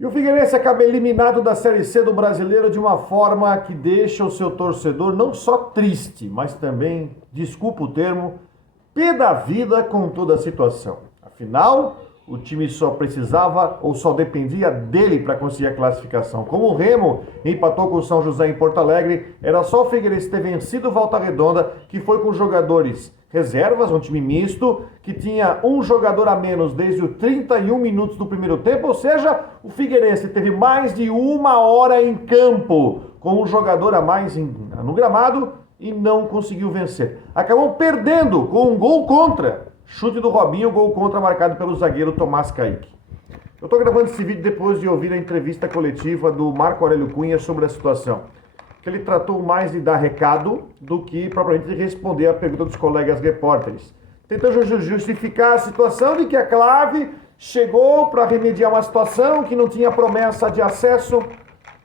E o Figueirense acaba eliminado da Série C do Brasileiro de uma forma que deixa o seu torcedor não só triste, mas também, desculpa o termo, pé da vida com toda a situação. Afinal, o time só precisava ou só dependia dele para conseguir a classificação. Como o Remo empatou com o São José em Porto Alegre, era só o Figueirense ter vencido o Volta Redonda, que foi com jogadores reservas, um time misto, que tinha um jogador a menos desde os 31 minutos do primeiro tempo, ou seja, o Figueirense teve mais de 1 hora em campo, com um jogador a mais no gramado e não conseguiu vencer. Acabou perdendo com um gol contra. Chute do Robinho, gol contra marcado pelo zagueiro Tomás Kaique. Eu estou gravando esse vídeo depois de ouvir a entrevista coletiva do Marco Aurélio Cunha sobre a situação. Que ele tratou mais de dar recado do que propriamente de responder a pergunta dos colegas repórteres. Tentando justificar a situação de que a Clave chegou para remediar uma situação que não tinha promessa de acesso.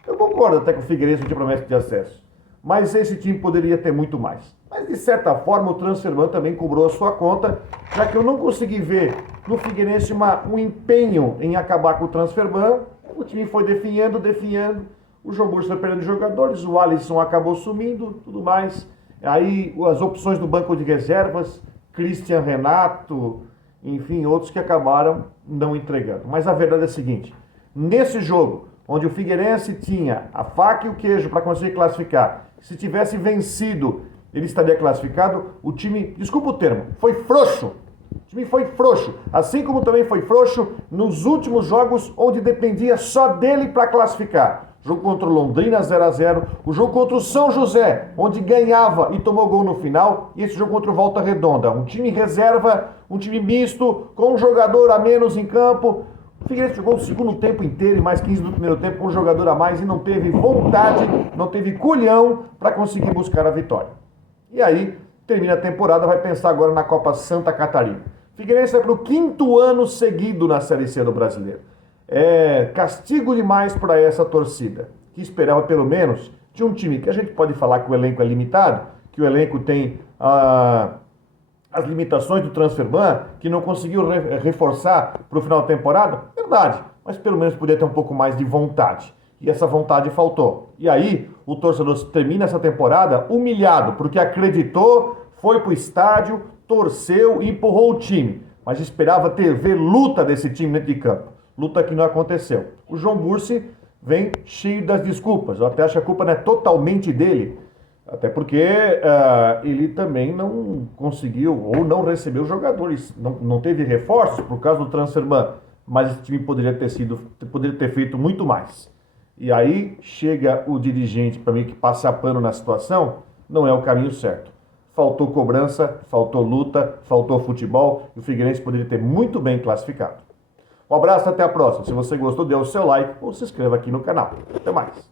Eu concordo até que o Figueirense não tinha promessa de acesso. Mas esse time poderia ter muito mais. Mas, de certa forma, o Transferban também cobrou a sua conta, já que eu não consegui ver no Figueirense um empenho em acabar com o Transferban. O time foi definhando. O João Burso foi perdendo jogadores, o Alisson acabou sumindo, tudo mais. Aí, as opções do banco de reservas, Christian Renato, enfim, outros que acabaram não entregando. Mas a verdade é a seguinte, nesse jogo, onde o Figueirense tinha a faca e o queijo para conseguir classificar, se tivesse vencido, ele estaria classificado, o time, desculpa o termo, foi frouxo. O time foi frouxo, assim como também foi frouxo nos últimos jogos onde dependia só dele para classificar. Jogo contra o Londrina 0-0, o jogo contra o São José, onde ganhava e tomou gol no final, e esse jogo contra o Volta Redonda. Um time reserva, um time misto, com um jogador a menos em campo. O Figueirense jogou o segundo tempo inteiro e mais 15 do primeiro tempo com um jogador a mais e não teve vontade, não teve culhão para conseguir buscar a vitória. E aí, termina a temporada, vai pensar agora na Copa Santa Catarina. O Figueirense vai para o 5º ano seguido na Série C do Brasileiro. É castigo demais para essa torcida, que esperava pelo menos de um time que a gente pode falar que o elenco é limitado, que o elenco tem as limitações do Transferban, que não conseguiu reforçar para o final da temporada, verdade, mas pelo menos podia ter um pouco mais de vontade. E essa vontade faltou. E aí, o torcedor termina essa temporada humilhado, porque acreditou, foi para o estádio, torceu e empurrou o time, mas esperava ver luta desse time dentro de campo. Luta que não aconteceu. O João Bursi vem cheio das desculpas. Eu até acho que a culpa não é totalmente dele. Até porque ele também não conseguiu ou não recebeu jogadores. Não teve reforços por causa do Transferban. Mas esse time poderia ter feito muito mais. E aí chega o dirigente para mim que passa pano na situação. Não é o caminho certo. Faltou cobrança, faltou luta, faltou futebol. E o Figueirense poderia ter muito bem classificado. Um abraço, até a próxima. Se você gostou, dê o seu like ou se inscreva aqui no canal. Até mais.